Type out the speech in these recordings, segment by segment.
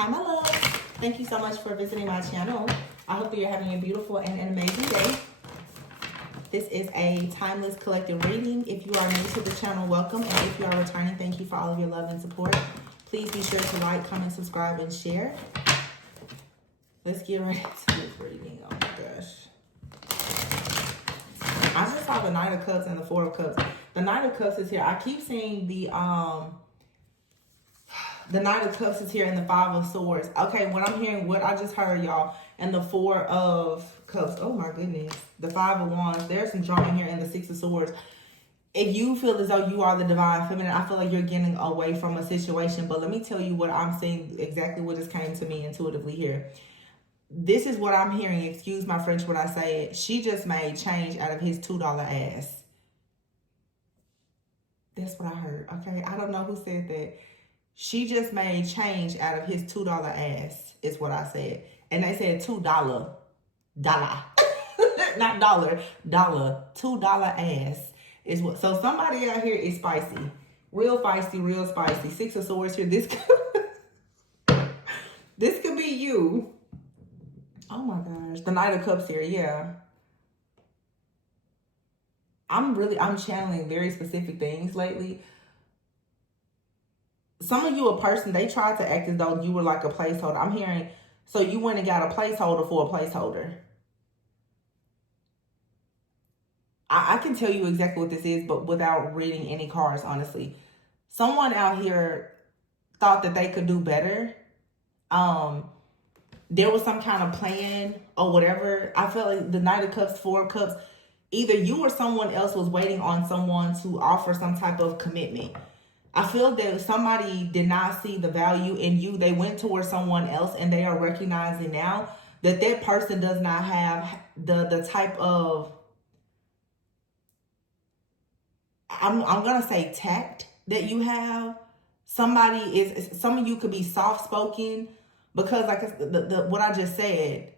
Hi, my love. Thank you so much for visiting my channel. I hope that you're having a beautiful and an amazing day. This is a timeless collective reading. If you are new to the channel, welcome. And if you are returning, thank you for all of your love and support. Please be sure to like, comment, subscribe, and share. Let's get right into this reading. Oh my gosh. I just saw the Knight of Cups and the Four of Cups. The Knight of Cups is here. I keep seeing the Knight of Cups is here and the Five of Swords. Okay, what I'm hearing, what I just heard, y'all, and the Four of Cups. Oh my goodness. The Five of Wands. There's some drama here in the Six of Swords. If you feel as though you are the divine feminine, I feel like you're getting away from a situation. But let me tell you what I'm seeing, exactly what just came to me intuitively here. This is what I'm hearing. Excuse my French when I say it. She just made change out of his $2 ass. That's what I heard. Okay, I don't know who said that. She just made change out of his $2 ass, is what I said. And they said $2. Not dollar. $2 ass is what. So somebody out here is spicy. Real feisty, real spicy. Six of Swords here. This could be you. Oh my gosh. The Knight of Cups here, yeah. I'm channeling very specific things lately. Some of you, a person, they tried to act as though you were like a placeholder. I'm hearing, so you went and got a placeholder for a placeholder. I can tell you exactly what this is, but without reading any cards, honestly. Someone out here thought that they could do better. There was some kind of plan or whatever. I felt like the Knight of Cups, Four of Cups, either you or someone else was waiting on someone to offer some type of commitment. I feel that somebody did not see the value in you. They went towards someone else and they are recognizing now that that person does not have the type of, I'm going to say tact that you have. Some of you could be soft-spoken because like what I just said,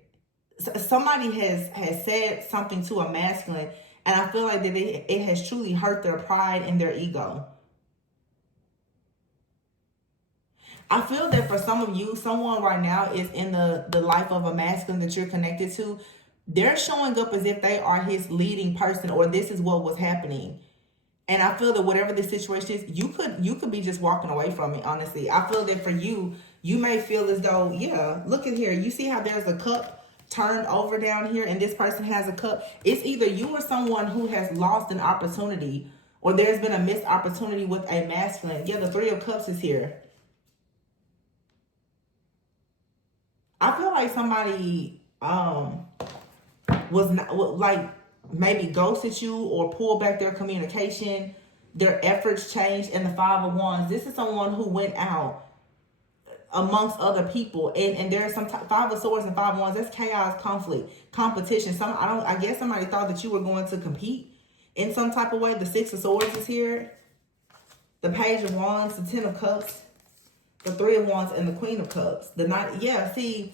somebody has said something to a masculine and I feel like that it has truly hurt their pride and their ego. I feel that for some of you, someone right now is in the life of a masculine that you're connected to. They're showing up as if they are his leading person or this is what was happening. And I feel that whatever the situation is, you could be just walking away from it, honestly. I feel that for you, you may feel as though, yeah, look at here. You see how there's a cup turned over down here and this person has a cup? It's either you or someone who has lost an opportunity or there's been a missed opportunity with a masculine. Yeah, the Three of Cups is here. I feel like somebody was not like maybe ghosted you or pulled back their communication. Their efforts changed. And the Five of Wands, this is someone who went out amongst other people. And there's some Five of Swords and Five of Wands. That's chaos, conflict, competition. I guess somebody thought that you were going to compete in some type of way. The Six of Swords is here. The Page of Wands, the Ten of Cups, the Three of Wands, and the Queen of Cups. The Knight, yeah, see,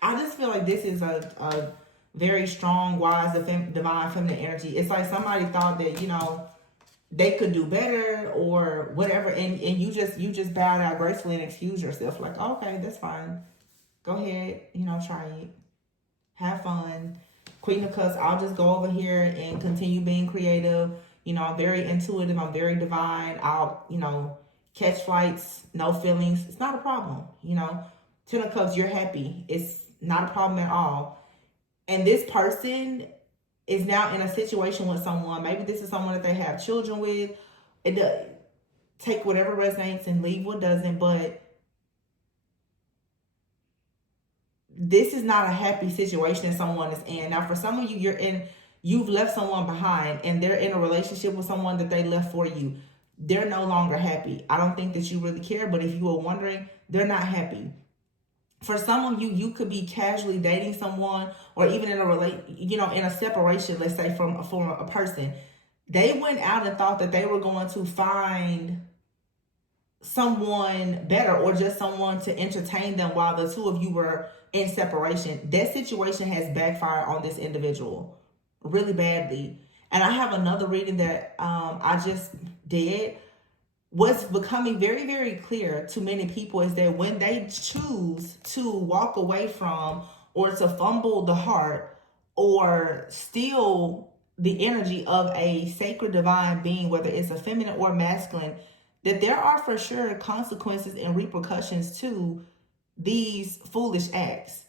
I just feel like this is a very strong, wise, divine feminine energy. It's like somebody thought that, you know, they could do better or whatever, and you just bowed out gracefully and excused yourself. Like, oh, okay, that's fine. Go ahead, you know, try it. Have fun. Queen of Cups, I'll just go over here and continue being creative. You know, I'm very intuitive. I'm very divine. I'll, you know, catch flights, no feelings. It's not a problem, you know. Ten of Cups, you're happy. It's not a problem at all. And this person is now in a situation with someone. Maybe this is someone that they have children with. Take whatever resonates and leave what doesn't. But this is not a happy situation that someone is in. Now, for some of you, you've left someone behind and they're in a relationship with someone that they left for you. They're no longer happy. I don't think that you really care, but if you were wondering, they're not happy. For some of you, you could be casually dating someone or even in a separation, let's say from a person. They went out and thought that they were going to find someone better or just someone to entertain them while the two of you were in separation. That situation has backfired on this individual really badly. And I have another reading that I just did. what's becoming very, very clear to many people is that when they choose to walk away from or to fumble the heart or steal the energy of a sacred divine being, whether it's a feminine or masculine, that there are for sure consequences and repercussions to these foolish acts.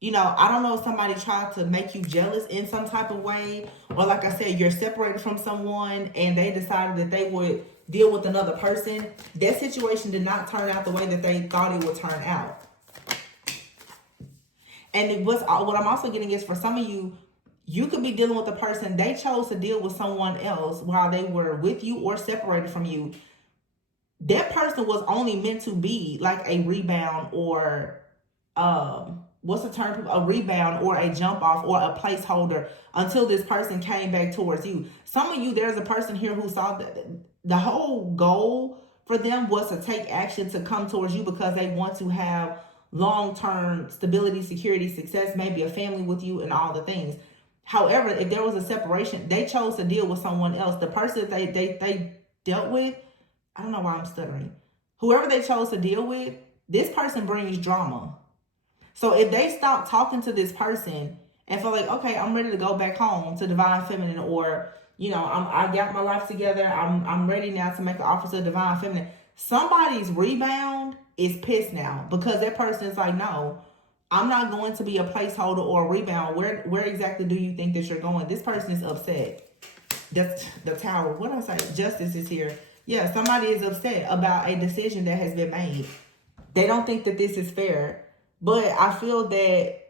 You know, I don't know if somebody tried to make you jealous in some type of way, or like I said, you're separated from someone and they decided that they would deal with another person. That situation did not turn out the way that they thought it would turn out. And it was, what I'm also getting is, for some of you, you could be dealing with a person, they chose to deal with someone else while they were with you or separated from you. That person was only meant to be like a rebound, or what's the term? A rebound or a jump off or a placeholder until this person came back towards you. Some of you, there's a person here who saw that the whole goal for them was to take action to come towards you because they want to have long-term stability, security, success, maybe a family with you and all the things. However, if there was a separation, they chose to deal with someone else. The person that they dealt with, I don't know why I'm stuttering. Whoever they chose to deal with, this person brings drama. So if they stop talking to this person and feel like, okay, I'm ready to go back home to divine feminine, or, you know, I got my life together, I'm ready now to make an offer to divine feminine, somebody's rebound is pissed now because that person is like, no, I'm not going to be a placeholder or a rebound. Where exactly do you think that you're going? This person is upset. That's the Tower. What did I say? Justice is here. Yeah, somebody is upset about a decision that has been made. They don't think that this is fair. But I feel that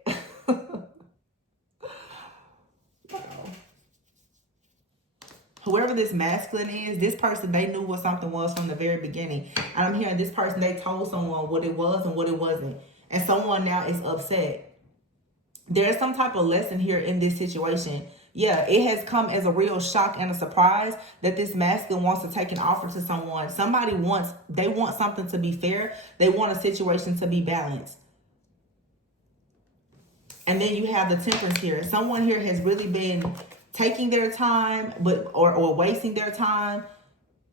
whoever this masculine is, this person, they knew what something was from the very beginning. And I'm hearing this person, they told someone what it was and what it wasn't. And someone now is upset. There's some type of lesson here in this situation. Yeah, it has come as a real shock and a surprise that this masculine wants to take an offer to someone. They want something to be fair. They want a situation to be balanced. And then you have the Temperance here. Someone here has really been taking their time, or wasting their time.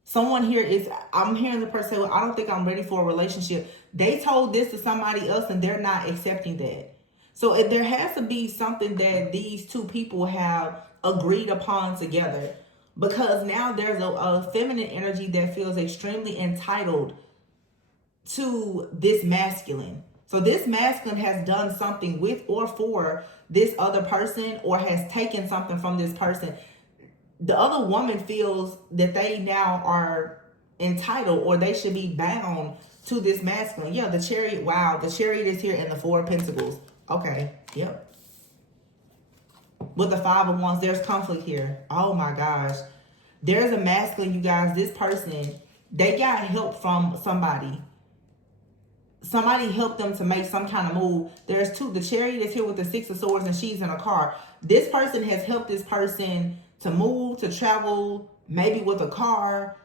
Someone here is, I'm hearing the person say, well, I don't think I'm ready for a relationship. They told this to somebody else and they're not accepting that. So if there has to be something that these two people have agreed upon together, because now there's a feminine energy that feels extremely entitled to this masculine. So this masculine has done something with or for this other person, or has taken something from this person. The other woman feels that they now are entitled, or they should be bound to this masculine. Yeah, the Chariot. Wow, the Chariot is here in the Four of Pentacles. Okay, yep. With the Five of Wands, there's conflict here. Oh my gosh. There's a masculine, you guys. This person, they got help from somebody. Somebody helped them to make some kind of move. There's two. The Chariot is here with the Six of Swords and she's in a car. This person has helped this person to move, to travel, maybe with a car,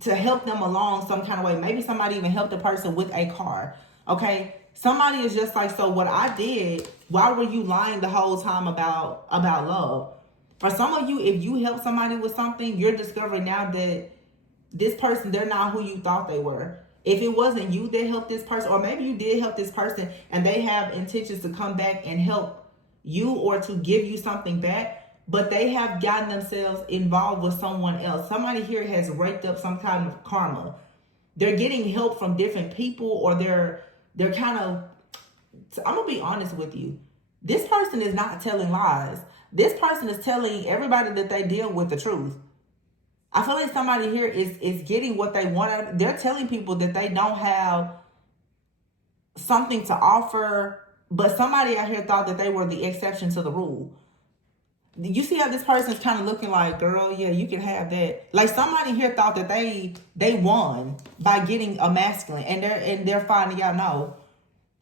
to help them along some kind of way. Maybe somebody even helped the person with a car. Okay? Somebody is just like, so what I did, why were you lying the whole time about love? For some of you, if you help somebody with something, you're discovering now that this person, they're not who you thought they were. If it wasn't you that helped this person, or maybe you did help this person and they have intentions to come back and help you or to give you something back, but they have gotten themselves involved with someone else. Somebody here has raked up some kind of karma. They're getting help from different people, or they're kind of, I'm going to be honest with you. This person is not telling lies. This person is telling everybody that they deal with the truth. I feel like somebody here is getting what they want. They're telling people that they don't have something to offer, but somebody out here thought that they were the exception to the rule. You see how this person's kind of looking like, girl, yeah, you can have that. Like somebody here thought that they won by getting a masculine, and they're finding out, no.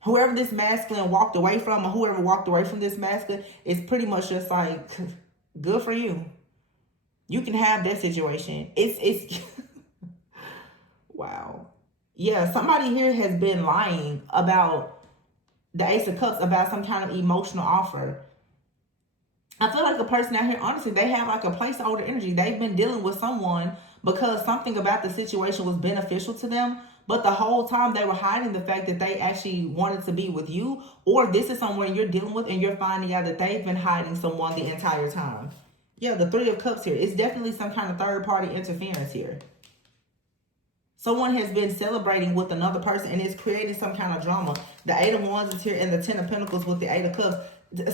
Whoever this masculine walked away from, or whoever walked away from this masculine, is pretty much just like, good for you. You can have that situation. It's wow. Yeah, somebody here has been lying about the Ace of Cups, about some kind of emotional offer. I feel like a person out here, honestly, they have like a placeholder energy. They've been dealing with someone, because something about the situation was beneficial to them. But the whole time they were hiding the fact that they actually wanted to be with you, or this is someone you're dealing with and you're finding out that they've been hiding someone the entire time. Yeah, the Three of Cups here. It's definitely some kind of third party interference here. Someone has been celebrating with another person and it's creating some kind of drama. The Eight of Wands is here and the Ten of Pentacles with the Eight of Cups.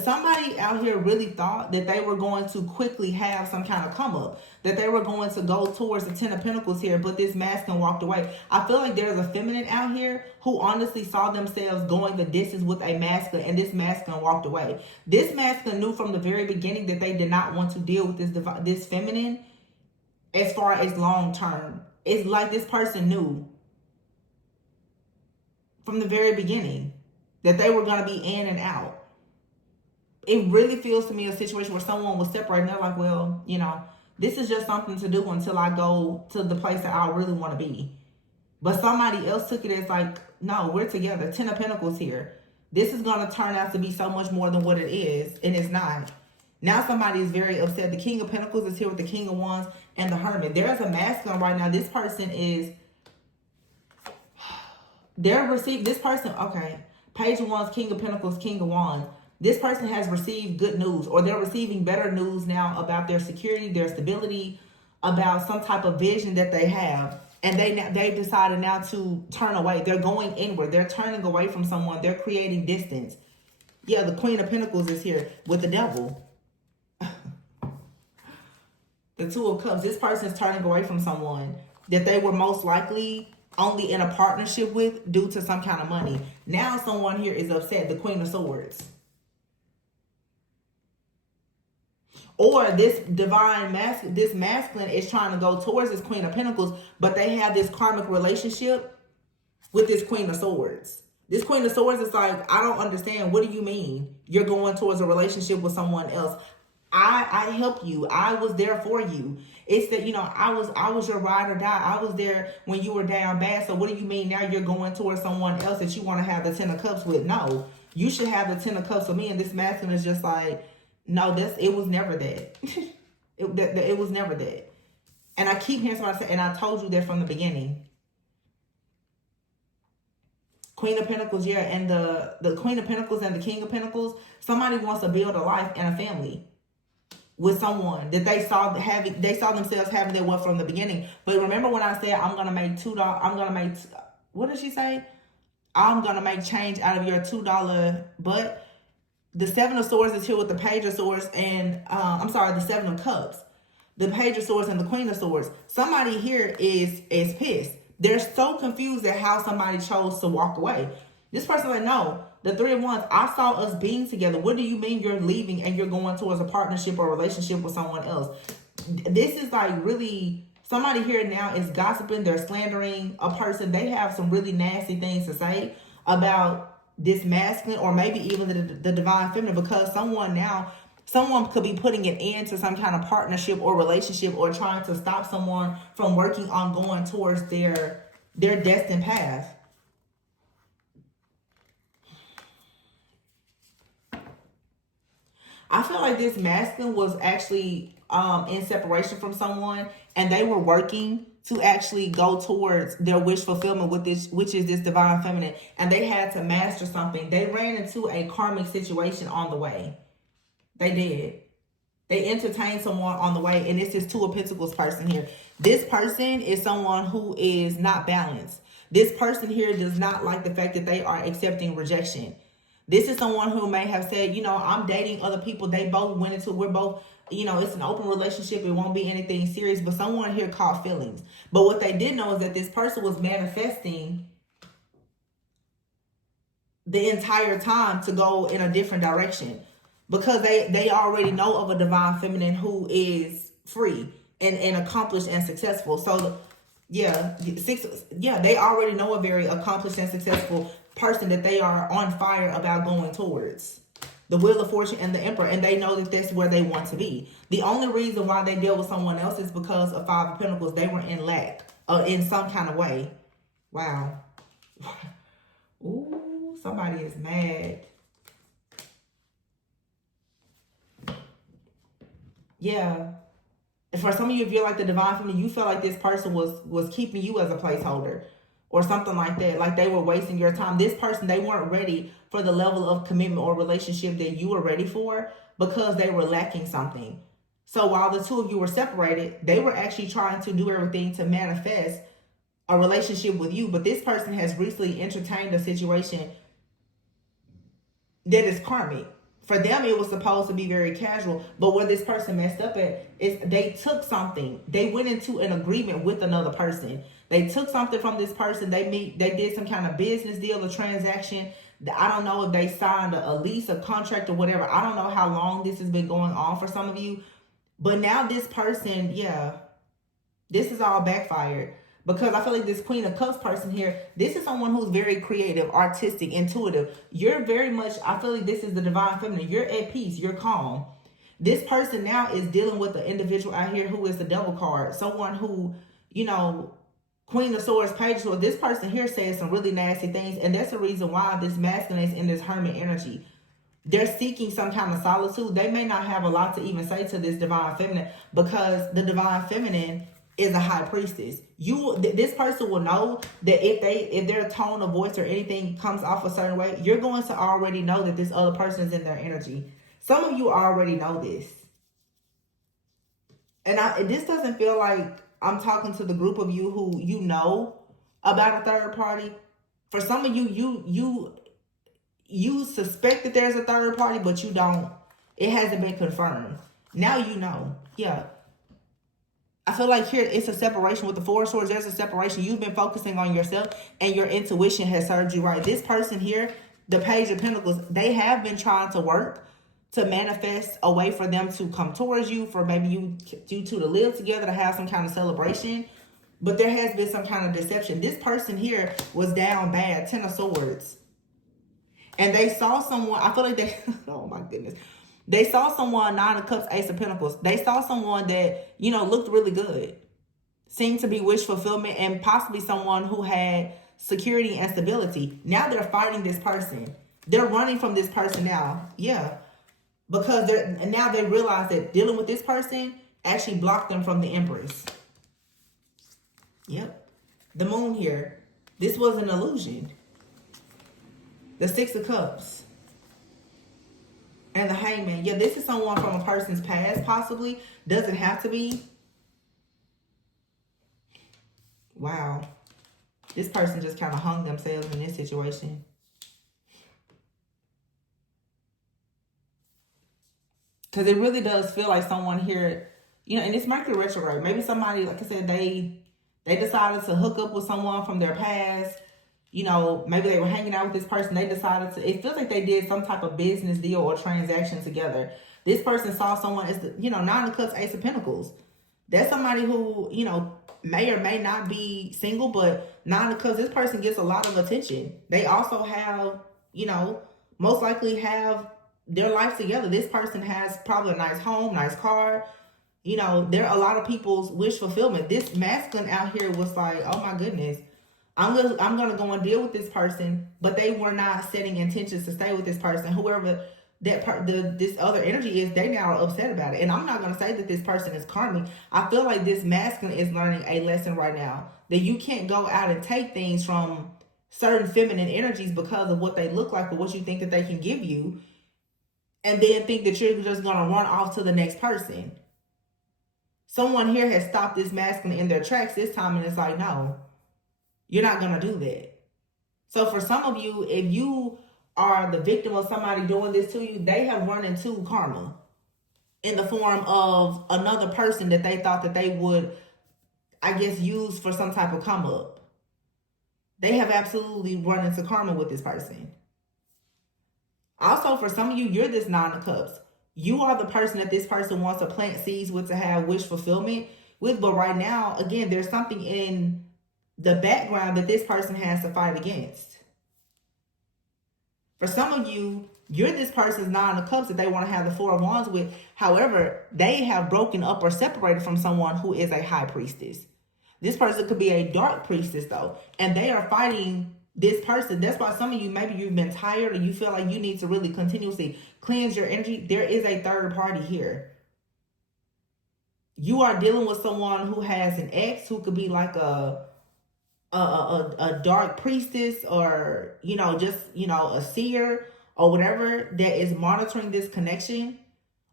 Somebody out here really thought that they were going to quickly have some kind of come up, that they were going to go towards the Ten of Pentacles here, but this masculine walked away. I feel like there's a feminine out here who honestly saw themselves going the distance with a masculine, and this masculine walked away. This masculine knew from the very beginning that they did not want to deal with this feminine as far as long term. It's like this person knew from the very beginning that they were going to be in and out. It really feels to me a situation where someone was separated. They're like, well, you know, this is just something to do until I go to the place that I really want to be. But somebody else took it as like, no, we're together. Ten of Pentacles here. This is going to turn out to be so much more than what it is. And it's not. Now somebody is very upset. The King of Pentacles is here with the King of Wands and the Hermit. There's a masculine right now. This person is, this person, okay. Page of Wands, King of Pentacles, King of Wands. This person has received good news, or they're receiving better news now about their security, their stability, about some type of vision that they have. And they've decided now to turn away. They're going inward. They're turning away from someone. They're creating distance. Yeah, the Queen of Pentacles is here with the Devil. The Two of Cups. This person is turning away from someone that they were most likely only in a partnership with due to some kind of money. Now someone here is upset. The Queen of Swords. Or this this masculine is trying to go towards this Queen of Pentacles, but they have this karmic relationship with this Queen of Swords. This Queen of Swords is like, I don't understand. What do you mean you're going towards a relationship with someone else? I helped you. I was there for you. It's that, you know, I was your ride or die. I was there when you were down bad. So what do you mean now you're going towards someone else that you want to have the Ten of Cups with? No, you should have the Ten of Cups with me. And this masculine is just like, no, it was never that. it was never that. And I keep hearing somebody say, and I told you that from the beginning. Queen of Pentacles, yeah, and the Queen of Pentacles and the King of Pentacles. Somebody wants to build a life and a family with someone that they saw themselves having their wealth from the beginning. But remember when I said I'm gonna make $2? I'm gonna make, what did she say? I'm gonna make change out of your $2 butt. The Seven of Swords is here with the Page of Swords and, the Seven of Cups. The Page of Swords and the Queen of Swords. Somebody here is pissed. They're so confused at how somebody chose to walk away. This person like, no, the Three of Wands, I saw us being together. What do you mean you're leaving and you're going towards a partnership or relationship with someone else? This is like really, somebody here now is gossiping. They're slandering a person. They have some really nasty things to say about this masculine or maybe even the divine feminine, because someone could be putting an end to some kind of partnership or relationship or trying to stop someone from working on going towards their destined path. I feel like this masculine was actually in separation from someone and they were working to actually go towards their wish fulfillment with this, which is this divine feminine, and they had to master something. They ran into a karmic situation on the way. They did. They entertained someone on the way, and it's this Two of Pentacles person here. This person is someone who is not balanced. This person here does not like the fact that they are accepting rejection. This is someone who may have said, you know, I'm dating other people. They both went into, we're both, you know, it's an open relationship. It won't be anything serious, but someone here caught feelings. But what they did know is that this person was manifesting the entire time to go in a different direction, because they already know of a divine feminine who is free and accomplished and successful. So yeah, they already know a very accomplished and successful person that they are on fire about going towards. The Wheel of Fortune and the Emperor, and they know that that's where they want to be. The only reason why they deal with someone else is because of Five of Pentacles. They were in lack in some kind of way. Wow. Ooh, somebody is mad. Yeah. For some of you, if you're like the divine feminine, you feel like this person was keeping you as a placeholder or something like that. Like they were wasting your time. This person, they weren't ready for the level of commitment or relationship that you were ready for because they were lacking something. So while the two of you were separated, they were actually trying to do everything to manifest a relationship with you. But this person has recently entertained a situation that is karmic. For them, it was supposed to be very casual, but where this person messed up at is they took something. They went into an agreement with another person. They took something from this person. They did some kind of business deal or transaction. I don't know if they signed a lease, a contract, or whatever. I don't know how long this has been going on for some of you, but now this person, yeah, this is all backfired. Because I feel like this Queen of Cups person here, this is someone who's very creative, artistic, intuitive. You're very much, I feel like this is the divine feminine. You're at peace. You're calm. This person now is dealing with the individual out here who is the devil card. Someone who, Queen of Swords, Page of Swords. This person here says some really nasty things. And that's the reason why this masculine is in this hermit energy. They're seeking some kind of solitude. They may not have a lot to even say to this divine feminine because the divine feminine is a high priestess. This person will know that if their tone of voice or anything comes off a certain way, you're going to already know that this other person is in their energy. Some of you already know this. And this doesn't feel like I'm talking to the group of you who you know about a third party. For some of you suspect that there's a third party, but you don't. It hasn't been confirmed. Now you know. Yeah. I feel like here it's a separation with the Four of Swords. There's a separation. You've been focusing on yourself and your intuition has served you right. This person here, the Page of Pentacles, they have been trying to work to manifest a way for them to come towards you, for maybe you two to live together, to have some kind of celebration. But there has been some kind of deception. This person here was down bad, Ten of Swords. And they saw someone, I feel like they, oh my goodness. They saw someone, Nine of Cups, Ace of Pentacles. They saw someone that, looked really good. Seemed to be wish fulfillment and possibly someone who had security and stability. Now they're fighting this person. They're running from this person now. Yeah. Because now they realize that dealing with this person actually blocked them from the Empress. Yep. The Moon here. This was an illusion. The Six of Cups. And the Hangman. Yeah, this is someone from a person's past, possibly. Doesn't have to be. Wow. This person just kind of hung themselves in this situation. Because it really does feel like someone here, and it's Mercury retrograde. Maybe somebody, like I said, they decided to hook up with someone from their past. Maybe they were hanging out with this person. They decided to, it feels like they did some type of business deal or transaction together. This person saw someone as Nine of Cups, Ace of Pentacles. That's somebody who, may or may not be single, but Nine of Cups, this person gets a lot of attention. They also have, most likely have their life together. This person has probably a nice home, nice car. There are a lot of people's wish fulfillment. This masculine out here was like, oh my goodness. I'm gonna go and deal with this person, but they were not setting intentions to stay with this person. Whoever this other energy is, they now are upset about it. And I'm not gonna say that this person is karmic. I feel like this masculine is learning a lesson right now that you can't go out and take things from certain feminine energies because of what they look like or what you think that they can give you, and then think that you're just gonna run off to the next person. Someone here has stopped this masculine in their tracks this time, and it's like, no. You're not going to do that. So for some of you, if you are the victim of somebody doing this to you, they have run into karma in the form of another person that they thought that they would, I guess, use for some type of come up. They have absolutely run into karma with this person. Also, for some of you, you're this Nine of Cups. You are the person that this person wants to plant seeds with, to have wish fulfillment with. But right now, again, there's something in the background that this person has to fight against. For some of you, you're this person's Nine of Cups that they want to have the Four of Wands with. However, they have broken up or separated from someone who is a high priestess. This person could be a dark priestess though, and they are fighting this person. That's why some of you, maybe you've been tired or you feel like you need to really continuously cleanse your energy. There is a third party here. you are dealing with someone who has an ex, who could be like a dark priestess, or just a seer or whatever, that is monitoring this connection.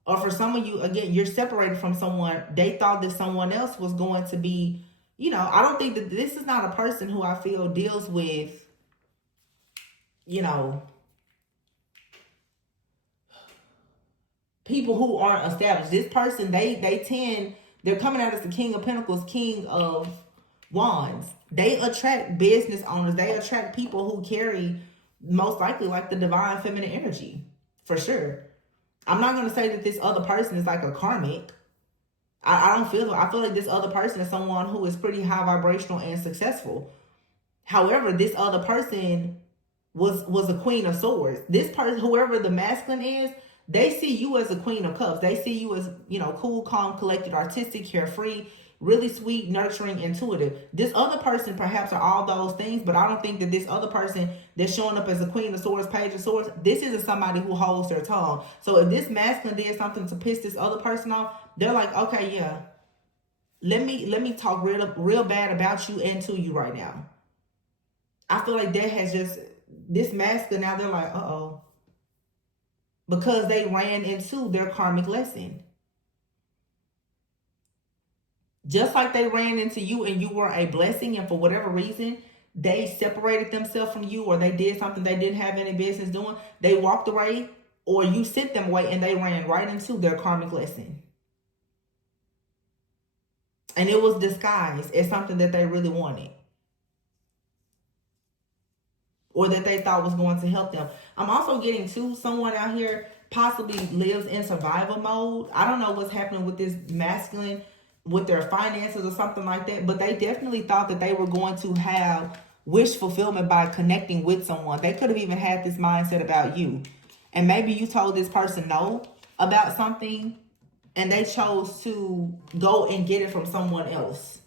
Or for some of you, again, you're separated from someone. They thought that someone else was going to be, I don't think that this is not a person who I feel deals with, people who aren't established. This person, they're coming out as the King of Pentacles, King of Wands. They attract business owners. They attract people who carry, most likely, like the divine feminine energy, for sure. I'm not going to say that this other person is like a karmic. I feel like this other person is someone who is pretty high vibrational and successful. However, this other person was a Queen of Swords. This person, whoever the masculine is, they see you as a Queen of Cups. They see you as, cool, calm, collected, artistic, carefree, really sweet, nurturing, intuitive. This other person perhaps are all those things, but I don't think that this other person that's showing up as a Queen of Swords, Page of Swords, this isn't somebody who holds their tongue. So if this masculine did something to piss this other person off, they're like, okay, yeah, let me talk real bad about you and to you right now. I feel like that has just, this masculine now, they're like, uh-oh. Because they ran into their karmic lesson. Just like they ran into you and you were a blessing, and for whatever reason, they separated themselves from you, or they did something they didn't have any business doing. They walked away, or you sent them away, and they ran right into their karmic lesson. And it was disguised as something that they really wanted, or that they thought was going to help them. I'm also getting to someone out here possibly lives in survival mode. I don't know what's happening with this masculine, with their finances or something like that, but they definitely thought that they were going to have wish fulfillment by connecting with someone. They could have even had this mindset about you. And maybe you told this person no about something, and they chose to go and get it from someone else.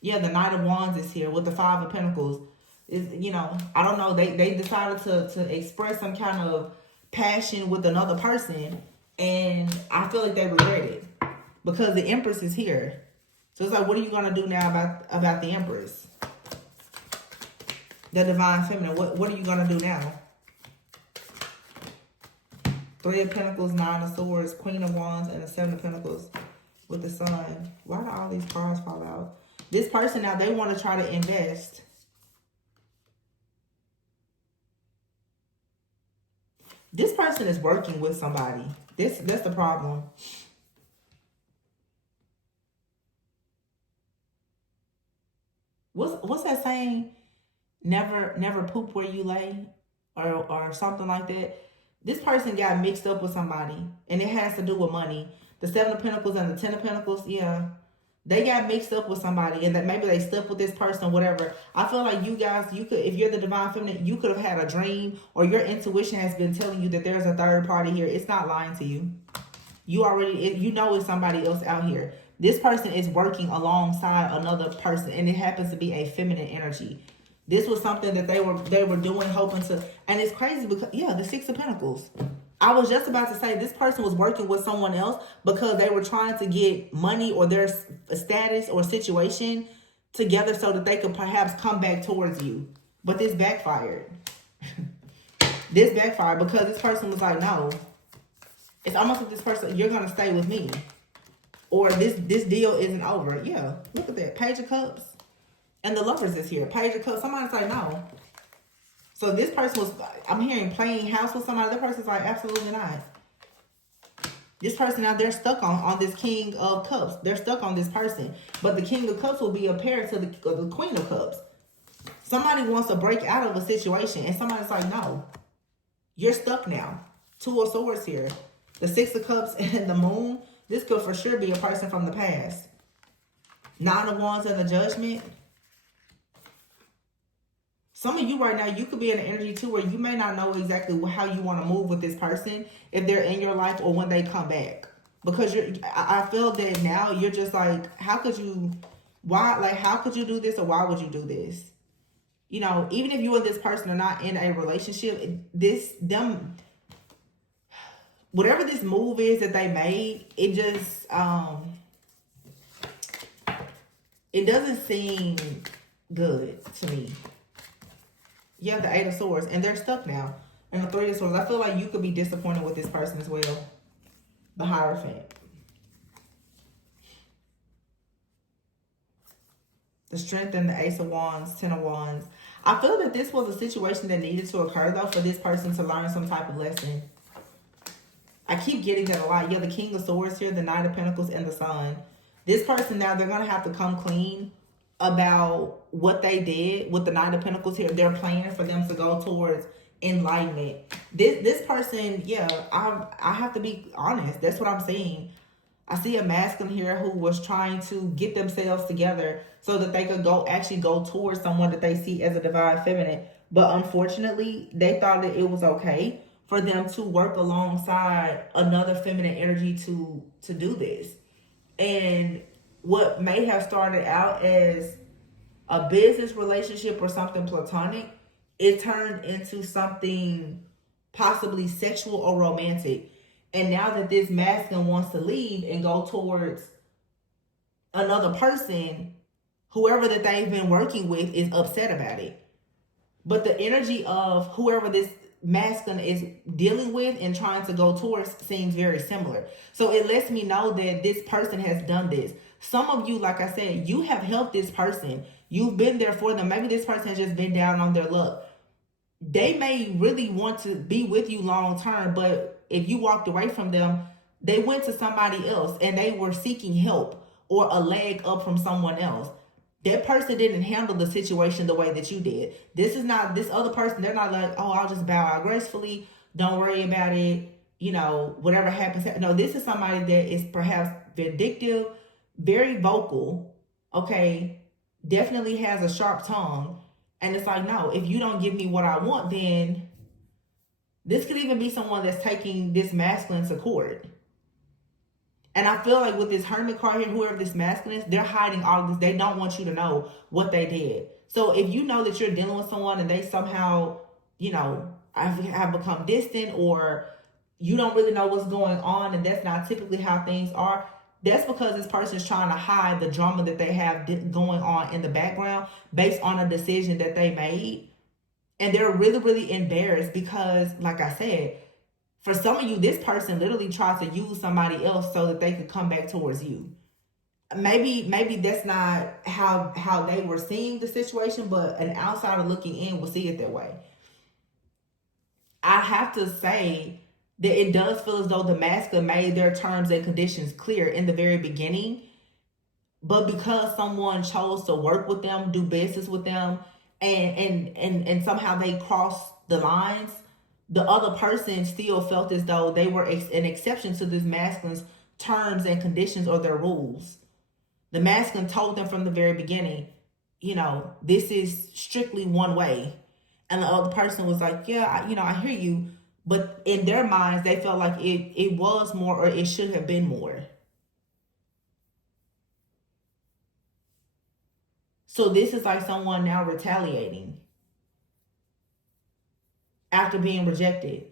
Yeah, the Knight of Wands is here with the Five of Pentacles. Is, I don't know. They decided to express some kind of passion with another person, and I feel like they regret it because the Empress is here. So it's like, what are you gonna do now about the Empress, the divine feminine? What are you gonna do now? Three of Pentacles, Nine of Swords, Queen of Wands, and the Seven of Pentacles with the Sun. Why do all these cards fall out? This person now, they want to try to invest. This person is working with somebody. That's the problem. What's that saying? Never poop where you lay, or something like that. This person got mixed up with somebody, and it has to do with money. The Seven of Pentacles and the Ten of Pentacles, yeah. They got mixed up with somebody, and that maybe they slept with this person, whatever. I feel like you guys, you could, if you're the divine feminine, you could have had a dream, or your intuition has been telling you that there's a third party here. It's not lying to you. You already, you know it's somebody else out here. This person is working alongside another person, and it happens to be a feminine energy. This was something that they were doing, hoping to, and it's crazy because, yeah, the Six of Pentacles. I was just about to say this person was working with someone else because they were trying to get money or their status or situation together so that they could perhaps come back towards you. But this backfired. This backfired because this person was like, no. It's almost like this person, you're going to stay with me. Or this deal isn't over. Yeah, look at that. Page of Cups. And the Lovers is here. Page of Cups. Somebody's like, no. So this person was, I'm hearing playing house with somebody. That person's like, absolutely not. This person now, they're stuck on this King of Cups. They're stuck on this person. But the King of Cups will be a pair to the Queen of Cups. Somebody wants to break out of a situation, and somebody's like, no. You're stuck now. Two of Swords here. The Six of Cups and the Moon. This could for sure be a person from the past. Nine of Wands and the Judgment. Some of you right now, you could be in an energy too where you may not know exactly how you want to move with this person if they're in your life or when they come back. Because I feel that now you're just like, how could you do this, or why would you do this? Even if you and this person are not in a relationship, whatever this move is that they made, it just, it doesn't seem good to me. You have the Eight of Swords, and they're stuck now. And the Three of Swords. I feel like you could be disappointed with this person as well. The Hierophant. The Strength and the Ace of Wands, Ten of Wands. I feel that this was a situation that needed to occur, though, for this person to learn some type of lesson. I keep getting that a lot. Yeah, the King of Swords here, the Knight of Pentacles, and the Sun. This person now, they're going to have to come clean about what they did with the Knight of Pentacles here. Their plan for them to go towards enlightenment. This person, yeah, I have to be honest. That's what I'm seeing. I see a masculine here who was trying to get themselves together so that they could actually go towards someone that they see as a divine feminine. But unfortunately, they thought that it was okay for them to work alongside another feminine energy to do this. And what may have started out as a business relationship or something platonic, it turned into something possibly sexual or romantic. And now that this masculine wants to leave and go towards another person, whoever that they've been working with is upset about it. But the energy of whoever this masculine is dealing with and trying to go towards seems very similar. So it lets me know that this person has done this. Some of you, like I said, you have helped this person. You've been there for them. Maybe this person has just been down on their luck. They may really want to be with you long term, but if you walked away from them, they went to somebody else and they were seeking help or a leg up from someone else. That person didn't handle the situation the way that you did. This is not, this other person, they're not like, oh, I'll just bow out gracefully. Don't worry about it. You know, whatever happens. No, this is somebody that is perhaps vindictive, very vocal, okay, definitely has a sharp tongue. And it's like, no, if you don't give me what I want, then this could even be someone that's taking this masculine to court. And I feel like with this Hermit card here, whoever this masculine is, they're hiding all of this. They don't want you to know what they did. So if you know that you're dealing with someone and they somehow, you know, have become distant, or you don't really know what's going on, and that's not typically how things are, that's because this person is trying to hide the drama that they have going on in the background based on a decision that they made. And they're really, really embarrassed because, like I said, for some of you, this person literally tried to use somebody else so that they could come back towards you. Maybe that's not how they were seeing the situation, but an outsider looking in will see it that way. I have to say that it does feel as though the masculine made their terms and conditions clear in the very beginning. But because someone chose to work with them, do business with them, and somehow they crossed the lines, the other person still felt as though they were an exception to this masculine's terms and conditions or their rules. The masculine told them from the very beginning, you know, this is strictly one way. And the other person was like, yeah, I hear you. But in their minds, they felt like it was more, or it should have been more. So this is like someone now retaliating after being rejected.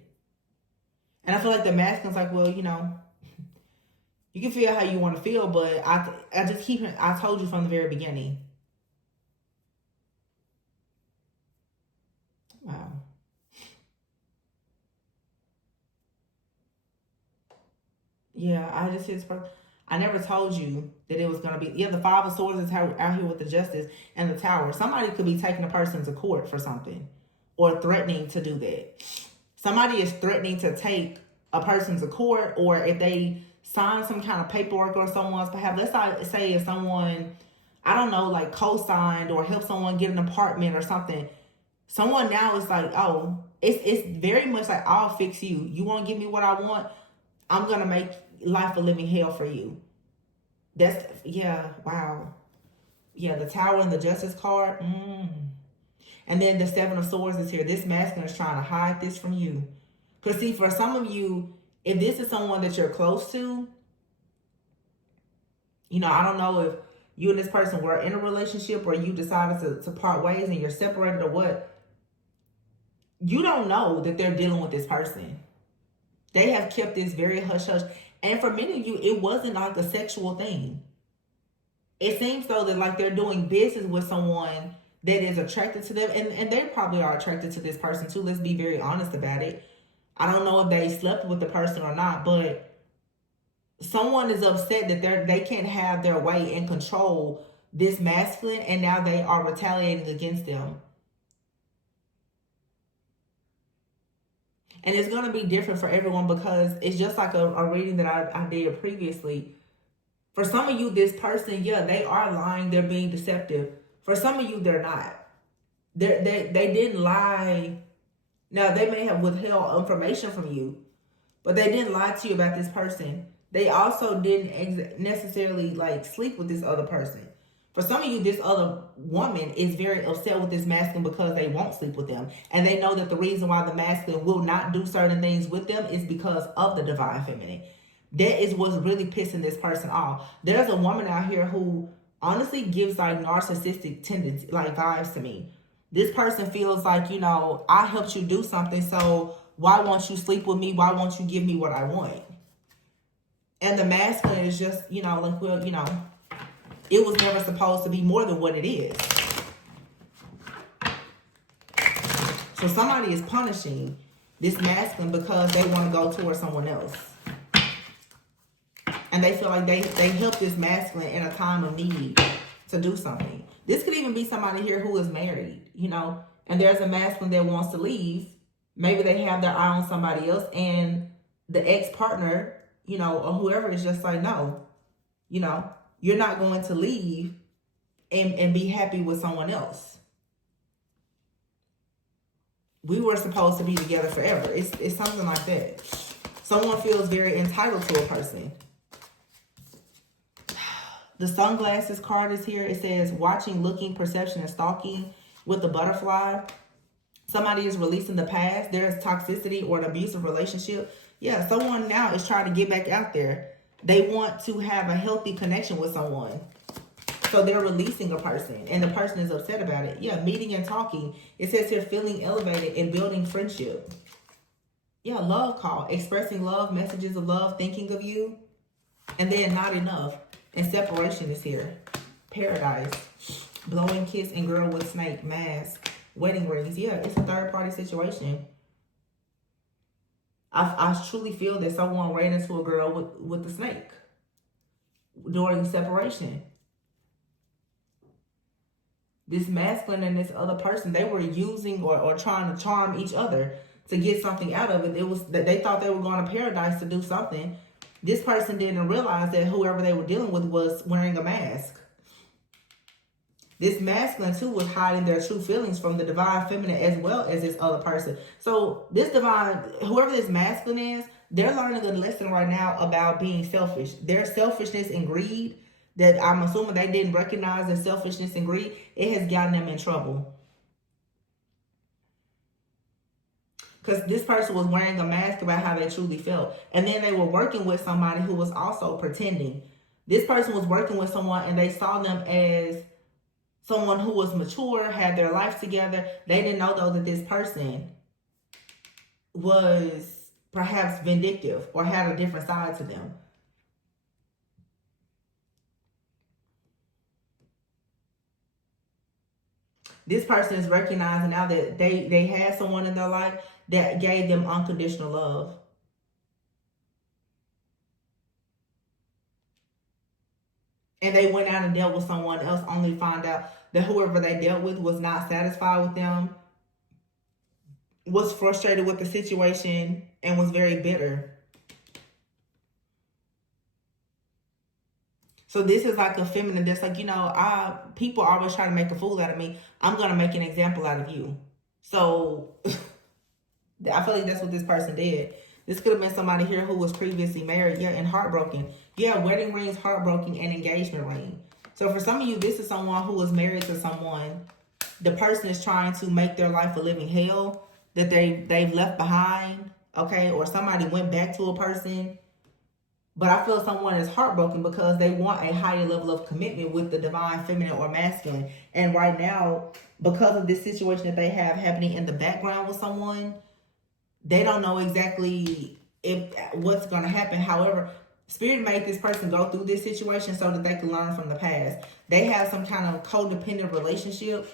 And I feel like the masculine's like, well, you know, you can feel how you want to feel, but I told you from the very beginning. Wow. Yeah, I just hit I never told you that it was going to be, yeah, the Five of Swords is out here with the Justice and the Tower. Somebody could be taking a person to court for something, or threatening to do that. Somebody is threatening to take a person to court, or if they sign some kind of paperwork or someone's behalf. Let's say if someone, I don't know, like co-signed or helped someone get an apartment or something. Someone now is like, oh, it's very much like, I'll fix you. You won't give me what I want, I'm going to make life a living hell for you. That's, yeah, wow. Yeah, the Tower and the Justice card. And then the Seven of Swords is here. This masculine is trying to hide this from you. Because see, for some of you, if this is someone that you're close to, you know, I don't know if you and this person were in a relationship, or you decided to part ways and you're separated, or what. You don't know that they're dealing with this person. They have kept this very hush-hush. And for many of you, it wasn't like a sexual thing. It seems though that like they're doing business with someone that is attracted to them. And they probably are attracted to this person too. Let's be very honest about it. I don't know if they slept with the person or not, but someone is upset that they can't have their way and control this masculine, and now they are retaliating against them. And it's going to be different for everyone, because it's just like a reading that I did previously. For some of you, this person, yeah, they are lying. They're being deceptive. For some of you, they're not. They didn't lie. Now, they may have withheld information from you, but they didn't lie to you about this person. They also didn't necessarily like sleep with this other person. For some of you, this other woman is very upset with this masculine because they won't sleep with them. And they know that the reason why the masculine will not do certain things with them is because of the divine feminine. That is what's really pissing this person off. There's a woman out here who honestly gives like narcissistic tendency, like vibes to me. This person feels like, you know, I helped you do something, so why won't you sleep with me? Why won't you give me what I want? And the masculine is just, you know, like, well, you know, it was never supposed to be more than what it is. So somebody is punishing this masculine because they want to go towards someone else. And they feel like they help this masculine in a time of need to do something. This could even be somebody here who is married, you know, and there's a masculine that wants to leave. Maybe they have their eye on somebody else, and the ex-partner, you know, or whoever is just like, no, you know, you're not going to leave and be happy with someone else. We were supposed to be together forever. It's something like that. Someone feels very entitled to a person. The sunglasses card is here. It says watching, looking, perception, and stalking with the butterfly. Somebody is releasing the past. There's toxicity or an abusive relationship. Yeah, someone now is trying to get back out there. They want to have a healthy connection with someone. So they're releasing a person, and the person is upset about it. Yeah, meeting and talking. It says here feeling elevated and building friendship. Yeah, love call. Expressing love, messages of love, thinking of you. And then not enough. And separation is here. Paradise. Blowing kiss and girl with snake. Mask. Wedding rings. Yeah, it's a third party situation. I truly feel that someone ran into a girl with the snake during the separation. This masculine and this other person, they were using or trying to charm each other to get something out of it. It was that they thought they were going to paradise to do something. This person didn't realize that whoever they were dealing with was wearing a mask. This masculine, too, was hiding their true feelings from the divine feminine as well as this other person. So this divine, whoever this masculine is, they're learning a lesson right now about being selfish. Their selfishness and greed, that I'm assuming they didn't recognize their selfishness and greed, it has gotten them in trouble. Because this person was wearing a mask about how they truly felt. And then they were working with somebody who was also pretending. This person was working with someone and they saw them as someone who was mature, had their life together. They didn't know, though, that this person was perhaps vindictive or had a different side to them. This person is recognizing now that they had someone in their life that gave them unconditional love. And they went out and dealt with someone else, only to find out that whoever they dealt with was not satisfied with them, was frustrated with the situation, and was very bitter. So this is like a feminine that's like, you know, people always try to make a fool out of me. I'm going to make an example out of you. So I feel like that's what this person did. This could have been somebody here who was previously married, yeah, and heartbroken. Yeah, wedding rings, heartbroken, and engagement ring. So for some of you, this is someone who was married to someone. The person is trying to make their life a living hell that they've left behind, okay? Or somebody went back to a person. But I feel someone is heartbroken because they want a higher level of commitment with the divine feminine or masculine. And right now, because of this situation that they have happening in the background with someone, they don't know exactly if what's going to happen. However, Spirit made this person go through this situation so that they can learn from the past. They have some kind of codependent relationship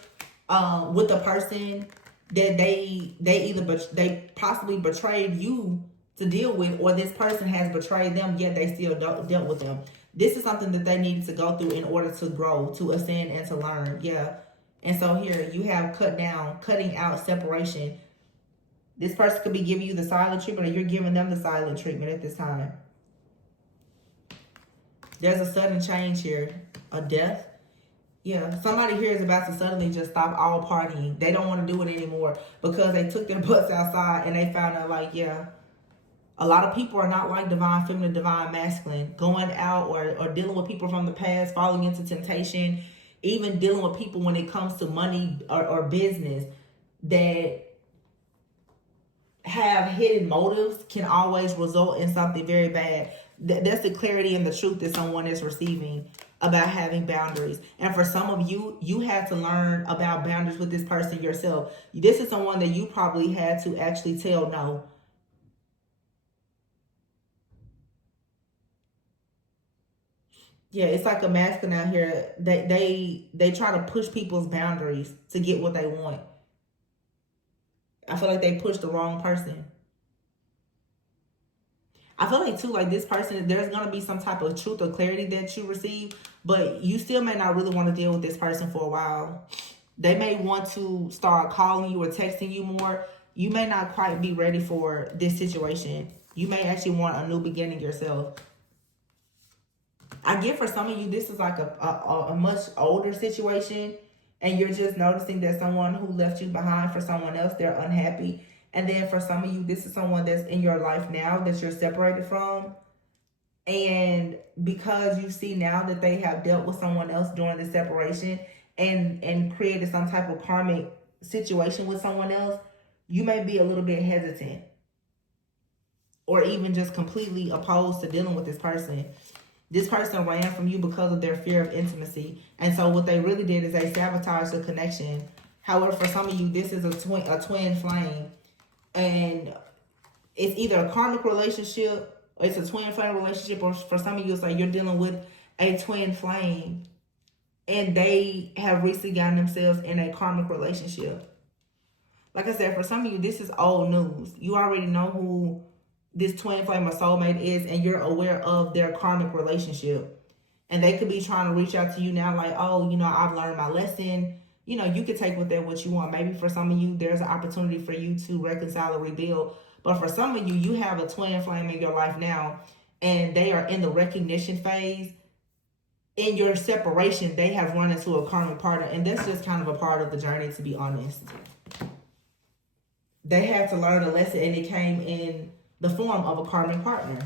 with the person that they possibly betrayed you to deal with, or this person has betrayed them, yet they still dealt with them. This is something that they needed to go through in order to grow, to ascend, and to learn. Yeah. And so here you have cutting out, separation. This person could be giving you the silent treatment, or you're giving them the silent treatment at this time. There's a sudden change here, a death. Yeah, somebody here is about to suddenly just stop all partying. They don't want to do it anymore because they took their butts outside and they found out, like, yeah, a lot of people are not like divine feminine, divine masculine, going out or dealing with people from the past, falling into temptation, even dealing with people when it comes to money or business that have hidden motives can always result in something very bad. That's the clarity and the truth that someone is receiving about having boundaries. And for some of you, you had to learn about boundaries with this person yourself. This is someone that you probably had to actually tell no. Yeah, it's like a masculine out here that they try to push people's boundaries to get what they want. I feel like they pushed the wrong person. I feel like too, like this person, there's gonna be some type of truth or clarity that you receive, but you still may not really want to deal with this person for a while. They may want to start calling you or texting you more. You may not quite be ready for this situation. You may actually want a new beginning yourself. I get for some of you, this is like a much older situation, and you're just noticing that someone who left you behind for someone else, they're unhappy. And then for some of you, this is someone that's in your life now that you're separated from. And because you see now that they have dealt with someone else during the separation and created some type of karmic situation with someone else, you may be a little bit hesitant or even just completely opposed to dealing with this person. This person ran from you because of their fear of intimacy. And so what they really did is they sabotaged the connection. However, for some of you, this is a twin flame. And it's either a karmic relationship, or it's a twin flame relationship, or for some of you, it's like you're dealing with a twin flame and they have recently gotten themselves in a karmic relationship. Like I said, for some of you, this is old news. You already know who this twin flame or soulmate is, and you're aware of their karmic relationship. And they could be trying to reach out to you now like, oh, you know, I've learned my lesson. You know, you could take with that what you want. Maybe for some of you, there's an opportunity for you to reconcile or rebuild. But for some of you, you have a twin flame in your life now, and they are in the recognition phase. In your separation, they have run into a karmic partner, and that's just kind of a part of the journey, to be honest. They had to learn a lesson, and it came in the form of a karmic partner.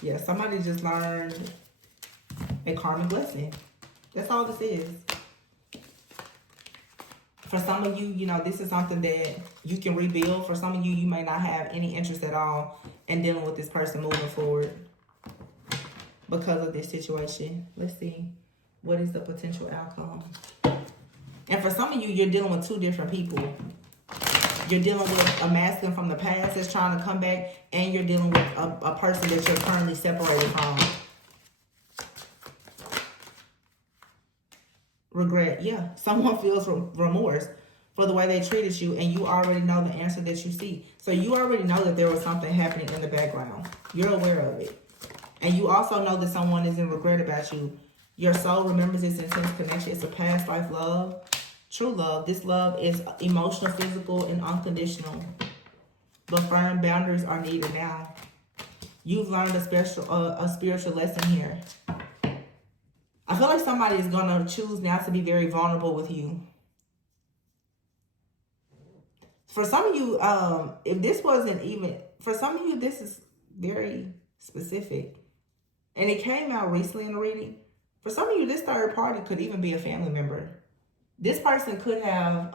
Yeah, somebody just learned a karmic lesson. That's all this is. For some of you, you know, this is something that you can rebuild. For some of you, you may not have any interest at all in dealing with this person moving forward because of this situation. Let's see. What is the potential outcome? And for some of you, you're dealing with two different people. You're dealing with a masculine from the past that's trying to come back, and you're dealing with a person that you're currently separated from. Regret, yeah. Someone feels remorse for the way they treated you, and you already know the answer that you see. So you already know that there was something happening in the background. You're aware of it. And you also know that someone is in regret about you. Your soul remembers its intense connection. It's a past life love. True love. This love is emotional, physical, and unconditional. But firm boundaries are needed now. You've learned a spiritual lesson here. I feel like somebody is going to choose now to be very vulnerable with you. For some of you, if this wasn't even, for some of you, this is very specific. And it came out recently in the reading. For some of you, this third party could even be a family member. This person could have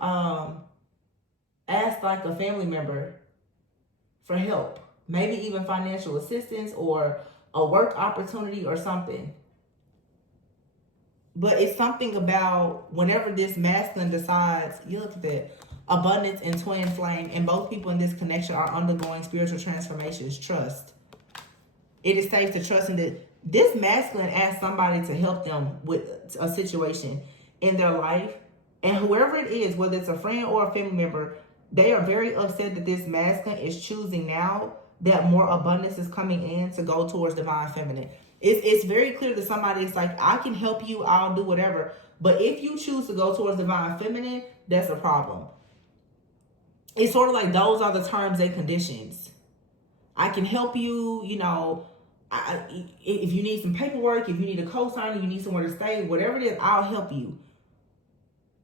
asked like a family member for help. Maybe even financial assistance or a work opportunity or something. But it's something about whenever this masculine decides, you look at that, abundance and twin flame, and both people in this connection are undergoing spiritual transformations. Trust. It is safe to trust in that this masculine asks somebody to help them with a situation in their life. And whoever it is, whether it's a friend or a family member, they are very upset that this masculine is choosing now that more abundance is coming in to go towards divine feminine. It's very clear that somebody is like, I can help you, I'll do whatever. But if you choose to go towards divine feminine, that's a problem. It's sort of like those are the terms and conditions. I can help you, you know, if you need some paperwork, if you need a co-signer, you need somewhere to stay, whatever it is, I'll help you.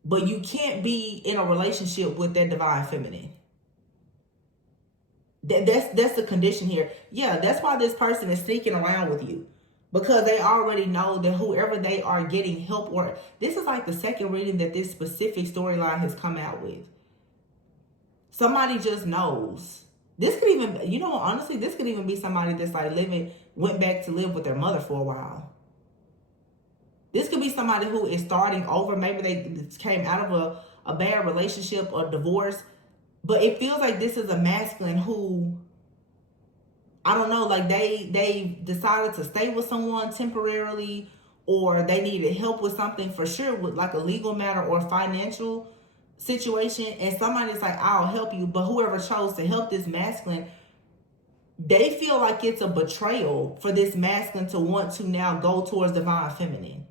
But you can't be in a relationship with that divine feminine. That's the condition here. Yeah, that's why this person is sneaking around with you. Because they already know that whoever they are getting help, or this is like the second reading that this specific storyline has come out with. Somebody just knows. This could even, you know, honestly, this could even be somebody that's like went back to live with their mother for a while. This could be somebody who is starting over. Maybe they came out of a bad relationship or divorce. But it feels like this is a masculine who, I don't know, like they decided to stay with someone temporarily, or they needed help with something for sure, with like a legal matter or financial situation, and somebody's like, I'll help you. But whoever chose to help this masculine, they feel like it's a betrayal for this masculine to want to now go towards divine feminine.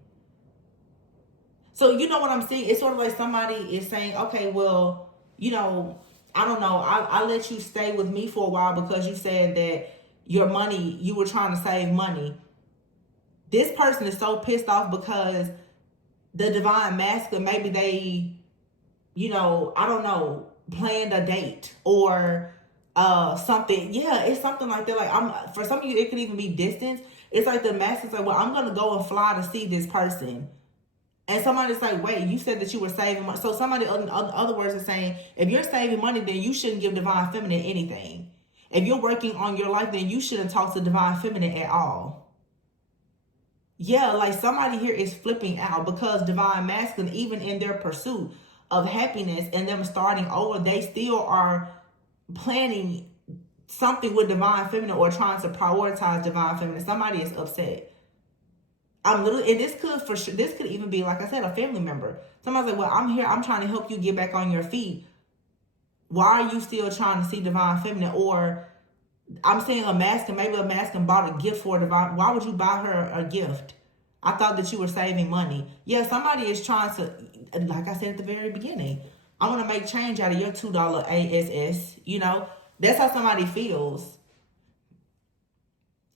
So you know what I'm saying? It's sort of like somebody is saying, okay, well, you know, I don't know, I let you stay with me for a while because you said that your money, you were trying to save money. This person is so pissed off because the divine masculine, maybe they, you know, I don't know, planned a date or something. Yeah, it's something like that. Like, for some of you, it could even be distance. It's like the masculine's like, well, I'm going to go and fly to see this person. And somebody's like, wait, you said that you were saving money. So somebody, in other words, is saying, if you're saving money, then you shouldn't give divine feminine anything. If you're working on your life, then you shouldn't talk to divine feminine at all. Yeah, like somebody here is flipping out because divine masculine, even in their pursuit of happiness and them starting over, they still are planning something with divine feminine or trying to prioritize divine feminine. Somebody is upset. And this could even be, like I said, a family member. Somebody's like, well, I'm here, I'm trying to help you get back on your feet. Why are you still trying to see divine feminine? Or I'm saying maybe a masculine bought a gift for divine. Why would you buy her a gift? I thought that you were saving money. Yeah, somebody is trying to, like I said at the very beginning, I want to make change out of your $2 ASS. You know, that's how somebody feels.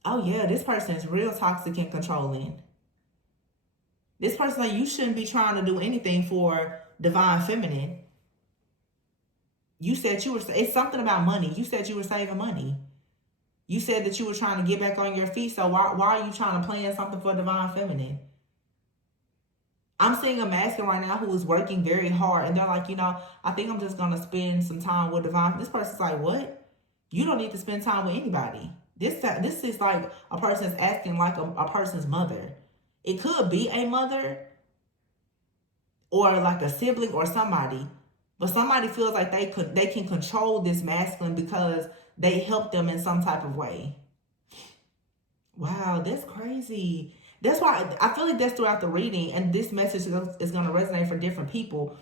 Oh yeah, this person is real toxic and controlling. This person, like, you shouldn't be trying to do anything for divine feminine. You said it's something about money. You said you were saving money. You said that you were trying to get back on your feet. So why are you trying to plan something for divine feminine? I'm seeing a masculine right now who is working very hard. And they're like, you know, I think I'm just going to spend some time with divine. This person's like, what? You don't need to spend time with anybody. This is like a person is asking like a person's mother. It could be a mother or like a sibling or somebody. But somebody feels like they can control this masculine because they help them in some type of way. Wow, that's crazy. That's why I feel like that's throughout the reading, and this message is going to resonate for different people.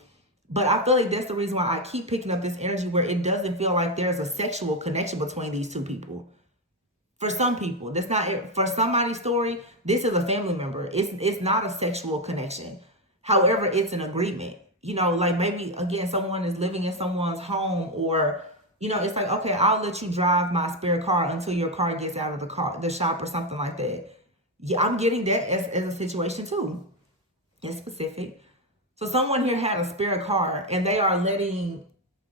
But I feel like that's the reason why I keep picking up this energy where it doesn't feel like there's a sexual connection between these two people. For some people, that's not it. For somebody's story, this is a family member. It's not a sexual connection. However, it's an agreement. You know, like maybe, again, someone is living in someone's home, or, you know, it's like, okay, I'll let you drive my spare car until your car gets out of the shop or something like that. Yeah, I'm getting that as a situation too. It's specific. So someone here had a spare car and they are letting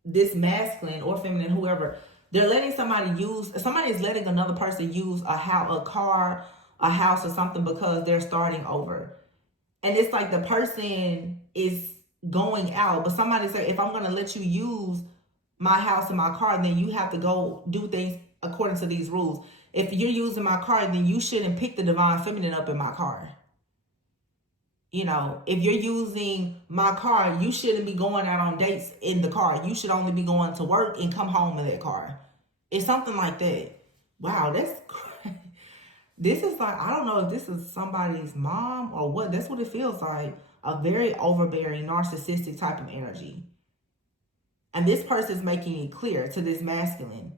this masculine or feminine, whoever, they're letting somebody is letting another person use a car, a house or something because they're starting over. And it's like the person is going out, but somebody said, if I'm going to let you use my house and my car, then you have to go do things according to these rules. If you're using my car, then you shouldn't pick the divine feminine up in my car. You know, if you're using my car, you shouldn't be going out on dates in the car. You should only be going to work and come home in that car. It's something like that. Wow, that's crazy. This is like, I don't know if this is somebody's mom or what. That's what it feels like. A very overbearing, narcissistic type of energy. And this person is making it clear to this masculine.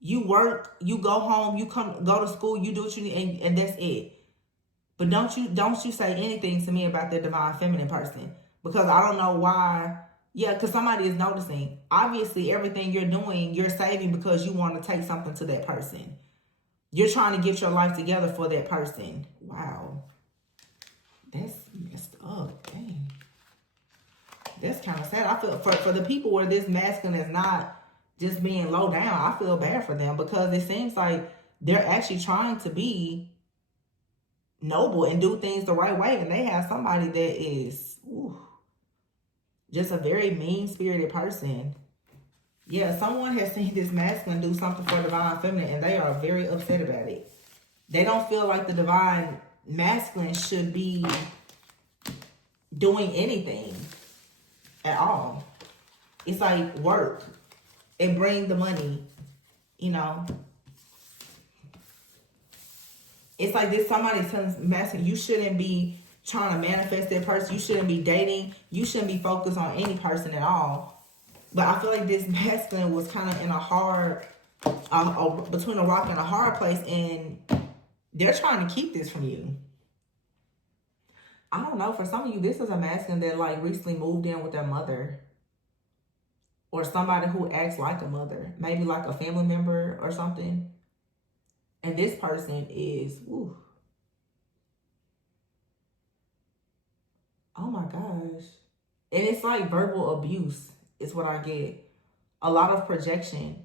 You work, you go home, you go to school, you do what you need, and that's it. But don't you say anything to me about the divine feminine person, because I don't know why. Yeah, because somebody is noticing. Obviously, everything you're doing, you're saving because you want to take something to that person. You're trying to get your life together for that person. Wow. That's messed up. Dang. That's kind of sad. I feel for the people where this masculine is not just being low down, I feel bad for them, because it seems like they're actually trying to be noble and do things the right way, and they have somebody that is just a very mean-spirited person. Yeah, someone has seen this masculine do something for divine feminine, and they are very upset about it. They don't feel like the divine masculine should be doing anything at all. It's like work and bring the money, you know. It's like this, somebody telling masculine, you shouldn't be trying to manifest that person. You shouldn't be dating. You shouldn't be focused on any person at all. But I feel like this masculine was kind of in a hard, between a rock and a hard place, and they're trying to keep this from you. I don't know. For some of you, this is a masculine that like recently moved in with their mother, or somebody who acts like a mother, maybe like a family member or something. And this person is, oh my gosh. And it's like verbal abuse is what I get. A lot of projection.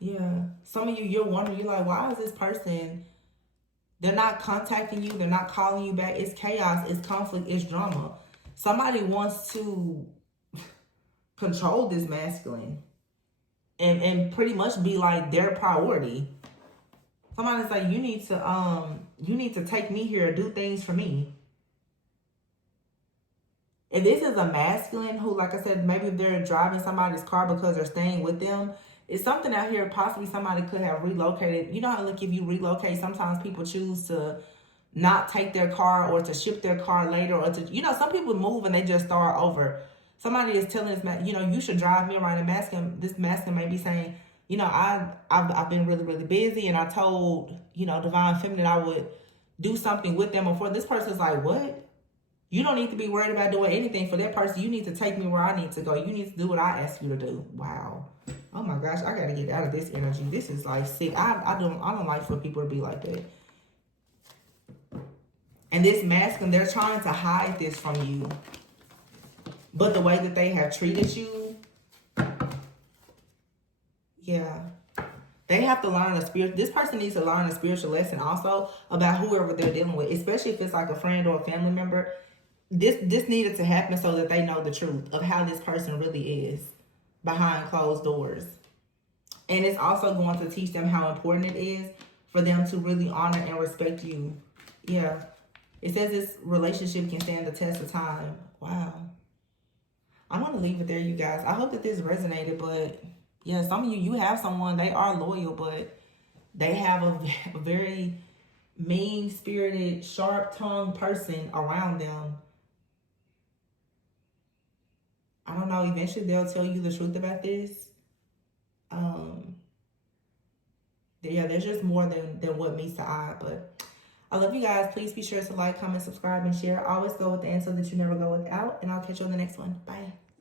Yeah. Some of you, you're wondering, you're like, why is this person, they're not contacting you, they're not calling you back. It's chaos, it's conflict, it's drama. Somebody wants to control this masculine and pretty much be like their priority. Somebody's like, you need to take me here, do things for me. If this is a masculine who, like I said, maybe they're driving somebody's car because they're staying with them, it's something out here, possibly somebody could have relocated. You know how, like, if you relocate, sometimes people choose to not take their car or to ship their car later, or to, you know, some people move and they just start over. Somebody is telling this man, you know, you should drive me around. And this masculine may be saying, you know, I've been really, really busy, and I told, you know, divine feminine I would do something with them before. This person's like, what? You don't need to be worried about doing anything for that person. You need to take me where I need to go. You need to do what I ask you to do. Wow. Oh my gosh, I gotta get out of this energy. This is like sick. I don't like for people to be like that. And this masculine, they're trying to hide this from you. But the way that they have treated you, yeah. They have to learn this person needs to learn a spiritual lesson also about whoever they're dealing with, especially if it's like a friend or a family member. This needed to happen so that they know the truth of how this person really is behind closed doors. And it's also going to teach them how important it is for them to really honor and respect you. Yeah. It says this relationship can stand the test of time. Wow. I'm going to leave it there, you guys. I hope that this resonated, but yeah, some of you have someone, they are loyal, but they have a very mean-spirited, sharp-tongued person around them. I don't know, eventually they'll tell you the truth about this. Yeah, there's just more than what meets the eye, but I love you guys. Please be sure to like, comment, subscribe, and share. Always go with the answer that you never go without, and I'll catch you on the next one. Bye.